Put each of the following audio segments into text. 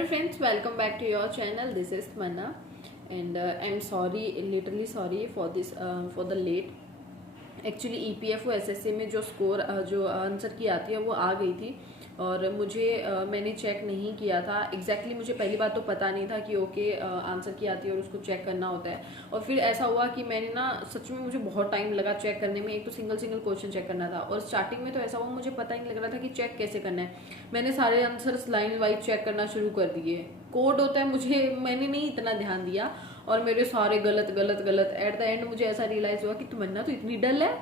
Hello friends, welcome back to your channel. This is Manna and I'm sorry, literally sorry for this for the late. Actually EPFO SSC में जो score जो answer की आती है वो आ गई थी और मुझे मैंने चेक नहीं किया था एग्जैक्टली मुझे पहली बात तो पता नहीं था कि ओके आंसर की आती है और उसको चेक करना होता है। और फिर ऐसा हुआ कि मैंने ना सच में मुझे बहुत टाइम लगा चेक करने में। एक तो सिंगल क्वेश्चन चेक करना था और स्टार्टिंग में तो ऐसा हुआ मुझे पता ही नहीं लग रहा था कि चेक कैसे करना है। मैंने सारे आंसर्स लाइन वाइज चेक करना शुरू कर दिए। कोड होता है मैंने नहीं इतना ध्यान दिया और मेरे सारे गलत गलत गलत। एट द एंड मुझे ऐसा रियलाइज हुआ कि तमन्ना तो इतनी डल है।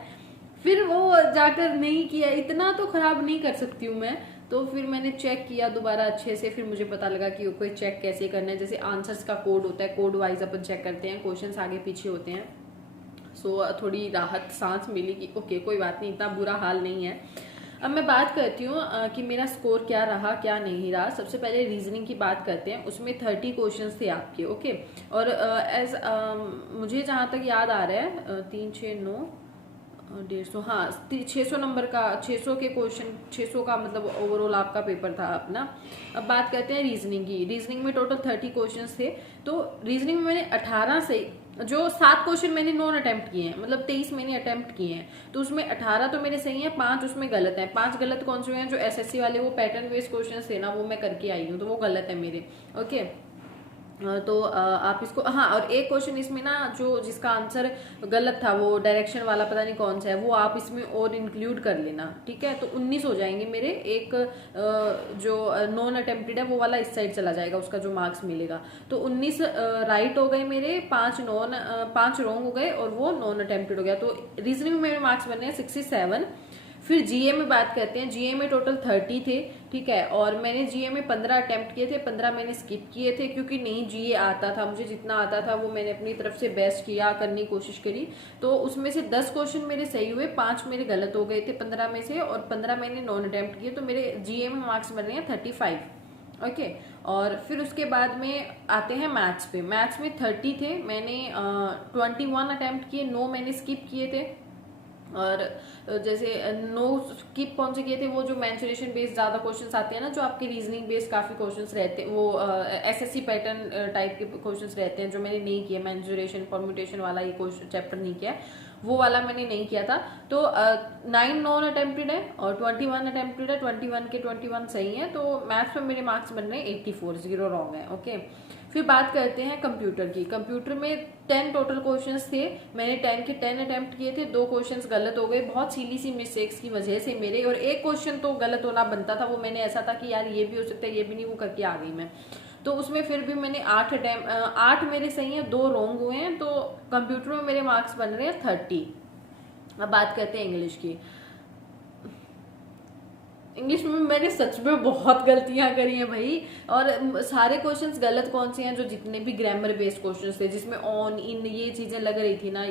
फिर वो जाकर नहीं किया, इतना तो खराब नहीं कर सकती हूँ मैं। तो फिर मैंने चेक किया दोबारा अच्छे से। फिर मुझे पता लगा कि कोई चेक कैसे करना है। जैसे आंसर्स का कोड होता है, कोड वाइज अपन चेक करते हैं, क्वेश्चंस आगे पीछे होते हैं। सो थोड़ी राहत सांस मिली कि ओके कोई बात नहीं, इतना बुरा हाल नहीं है। अब मैं बात करती हूँ कि मेरा स्कोर क्या रहा क्या नहीं रहा। सबसे पहले रीजनिंग की बात करते हैं। उसमें 30 क्वेश्चंस थे आपके, ओके। और एज मुझे जहाँ तक याद आ रहा है 3 6 9 150, हाँ 600 नंबर का, 600 के क्वेश्चन, 600 का मतलब ओवरऑल आपका पेपर था अपना। अब बात करते हैं रीजनिंग की। रीजनिंग में टोटल 30 क्वेश्चंस थे। तो रीजनिंग में मैंने 18 से जो 7 क्वेश्चन मैंने नॉन अटेम्प्ट किए हैं, मतलब 23 मैंने अटेम्प्ट किए हैं। तो उसमें 18 तो मेरे सही हैं, 5 उसमें गलत हैं। 5 गलत कौन से हैं? जो एसएससी वाले वो पैटर्न बेस्ड क्वेश्चन थे ना, वो मैं करके आई हूँ, तो वो गलत है मेरे, ओके। तो आप इसको, हाँ, और एक क्वेश्चन इसमें ना जो जिसका आंसर गलत था, वो डायरेक्शन वाला पता नहीं कौन सा है, वो आप इसमें और इंक्लूड कर लेना, ठीक है। तो 19 हो जाएंगे मेरे। एक जो नॉन अटेम्प्टेड है वो वाला इस साइड चला जाएगा, उसका जो मार्क्स मिलेगा। तो 19 राइट हो गए मेरे, 5 रॉन्ग हो गए और वो नॉन अटेम्प्टेड हो गया। तो रीजनिंग में मेरे मार्क्स बने 67। फिर जीए में बात करते हैं। जीए में टोटल 30 थे, ठीक है। और मैंने जीए में 15 अटेम्प्ट किए थे, 15 मैंने स्किप किए थे क्योंकि नहीं जीए आता था मुझे। जितना आता था वो मैंने अपनी तरफ से बेस्ट किया, करने की कोशिश करी। तो उसमें से 10 क्वेश्चन मेरे सही हुए, 5 मेरे गलत हो गए थे 15 में से, और 15 मैंने नॉन अटेम्प्ट किए। तो मेरे जीए में मार्क्स बन रहे हैं 35, ओके। और फिर उसके बाद में आते हैं मैथ्स पे। मैथ्स में 30 थे, मैंने 21 अटेम्प्ट किए, 9 मैंने स्किप किए थे। और जैसे नो स्किप कौन से किए थे? वो जो मेंसुरेशन बेस्ड ज्यादा क्वेश्चंस आते हैं ना, जो आपके रीजनिंग बेस्ड काफी क्वेश्चंस रहते हैं, वो एसएससी पैटर्न टाइप के क्वेश्चंस रहते हैं, जो मैंने नहीं किया। मेंसुरेशन परम्यूटेशन वाला ये क्वेश्चन चैप्टर नहीं किया, वो वाला मैंने नहीं किया था। तो 9 नॉन अटेम्प्टेड है और 21 अटेम्प्टेड है। 21 के 21 सही है। तो मैथ्स में मेरे मार्क्स बन रहे हैं 84, 0 रॉन्ग है, ओके। फिर बात करते हैं कंप्यूटर की। कंप्यूटर में 10 टोटल क्वेश्चंस थे, मैंने 10 के 10 अटेम्प्ट किए थे। 2 क्वेश्चंस गलत हो गए, बहुत सीली सी मिस्टेक्स की वजह से मेरे। और एक क्वेश्चन तो गलत होना बनता था, वो मैंने ऐसा था कि यार ये भी हो सकता है, ये भी नहीं, वो करके आ गई मैं। तो उसमें फिर भी मैंने 8 मेरे सही हैं, 2 रॉन्ग हुए हैं। तो कंप्यूटर में मेरे मार्क्स बन रहे हैं 30। अब बात करते हैं इंग्लिश की। इंग्लिश में मैंने सच में बहुत गलतियां करी हैं भाई। और सारे क्वेश्चंस गलत कौन से हैं? जो जितने भी ग्रामर बेस्ड क्वेश्चंस थे, जिसमें ऑन इन ये चीजें लग रही थी ना,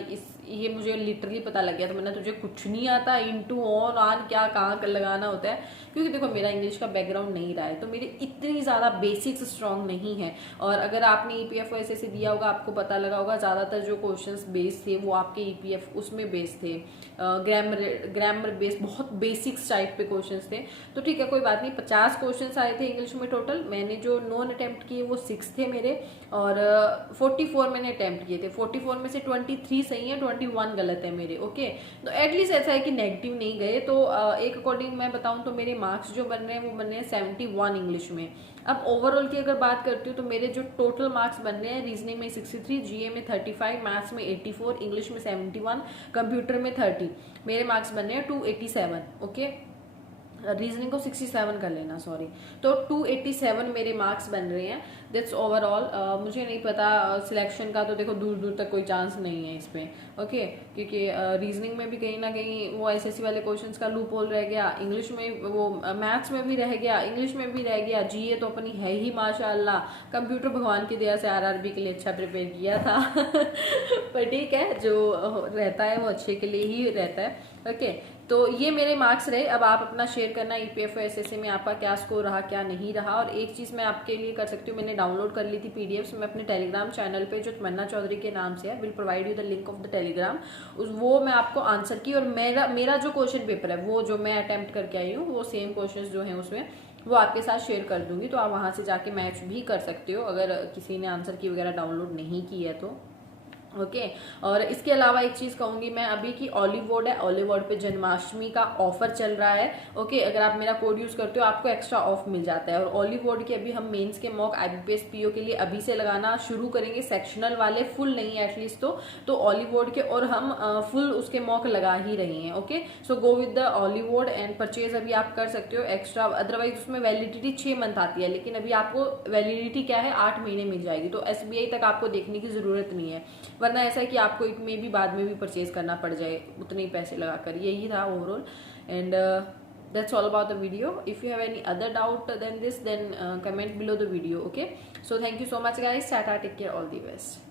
ये मुझे लिटरली पता लग गया था। मैंने तुझे कुछ नहीं आता, इनटू ऑन ऑन क्या कहाँ लगाना होता है। क्योंकि देखो मेरा इंग्लिश का बैकग्राउंड नहीं रहा है, तो मेरे इतनी ज्यादा बेसिक्स स्ट्रांग नहीं है। और अगर आपने ईपीएफ ऐसे दिया होगा, आपको पता लगा होगा ज्यादातर जो क्वेश्चंस बेस्ड थे वो आपके ईपीएफ उसमें बेस्ड थे। ग्रामर बेस्ड बहुत बेसिक्स टाइप पे क्वेश्चंस थे। तो ठीक है, कोई बात नहीं। 50 क्वेश्चंस आए थे इंग्लिश में टोटल। मैंने जो नॉन अटेम्प्ट किए वो 6 थे मेरे, और 44 मैंने अटेम्प्ट किए थे। 44 में से 23 सही है, 21 गलत है मेरे, ओके। तो एटलीस्ट ऐसा है कि नेगेटिव नहीं गए। तो एक अकॉर्डिंग मैं बताऊं तो मेरे मार्क्स जो बन रहे हैं वो बन रहे हैं 71 इंग्लिश में। अब ओवरऑल की अगर बात करती हूँ तो मेरे जो टोटल मार्क्स बन रहे हैं, रीजनिंग में 63, जीए में 35, मैथ्स में 84, इंग्लिश में 71, कंप्यूटर में 30, मेरे मार्क्स बन रहे हैं 287, ओके। रीजनिंग को 67 कर लेना, सॉरी। तो 287 मेरे मार्क्स बन रहे हैं। That's overall. मुझे नहीं पता सिलेक्शन का, तो देखो दूर दूर तक कोई चांस नहीं है इस पे, ओके। क्योंकि रीजनिंग में भी कहीं ना कहीं वो एसएससी वाले क्वेश्चंस का लूप होल रह गया, इंग्लिश में वो मैथ्स में भी रह गया, इंग्लिश में भी रह गया। जीए तो अपनी है ही माशाल्लाह। कंप्यूटर भगवान की दया से आरआरबी के लिए अच्छा प्रिपेयर किया था पर ठीक है, जो रहता है वो अच्छे के लिए ही रहता है, ओके। तो ये मेरे मार्क्स रहे। अब आप अपना शेयर करना ईपीएफओ एसएससी में आपका क्या स्कोर रहा क्या नहीं रहा। और एक चीज मैं आपके लिए कर सकती हूँ, मैंने डाउनलोड कर ली थी पीडीएफ। मैं अपने टेलीग्राम चैनल पे जो तमन्ना चौधरी के नाम से है, will provide you the link of the Telegram. वो मैं आपको आंसर की, और मेरा जो क्वेश्चन पेपर है वो जो मैं अटेम्प्ट करके आई हूँ, वो सेम क्वेश्चन जो है उसमें वो आपके साथ शेयर कर दूंगी, तो आप वहाँ से जाके मैच भी कर सकते हो अगर किसी ने आंसर की वगैरह डाउनलोड नहीं की है तो। ओके और इसके अलावा एक चीज कहूंगी मैं अभी की ऑलीवुड है, ऑलीवुड पे जन्माष्टमी का ऑफर चल रहा है। ओके अगर आप मेरा कोड यूज करते हो आपको एक्स्ट्रा ऑफ मिल जाता है। और ऑलीवुड के अभी हम मेंस के मॉक IBPS PO के लिए अभी से लगाना शुरू करेंगे, सेक्शनल वाले, फुल नहीं है एटलीस्ट तो ऑलीवुड के, और हम फुल उसके मॉक लगा ही रहे हैं। Okay so go with the Ollywood and purchase अभी आप कर सकते हो एक्स्ट्रा, अदरवाइज उसमें वैलिडिटी 6 मंथ आती है, लेकिन अभी आपको वैलिडिटी क्या है 8 महीने मिल जाएगी, तो SBI तक आपको देखने की जरूरत नहीं है, वरना ऐसा है कि आपको एक में भी बाद में भी परचेज करना पड़ जाए उतने ही पैसे लगाकर। यही था overall and that's all about the video. If you have any other doubt than this, then comment below the video. Okay, so thank you so much guys. Tata, take care, all the best.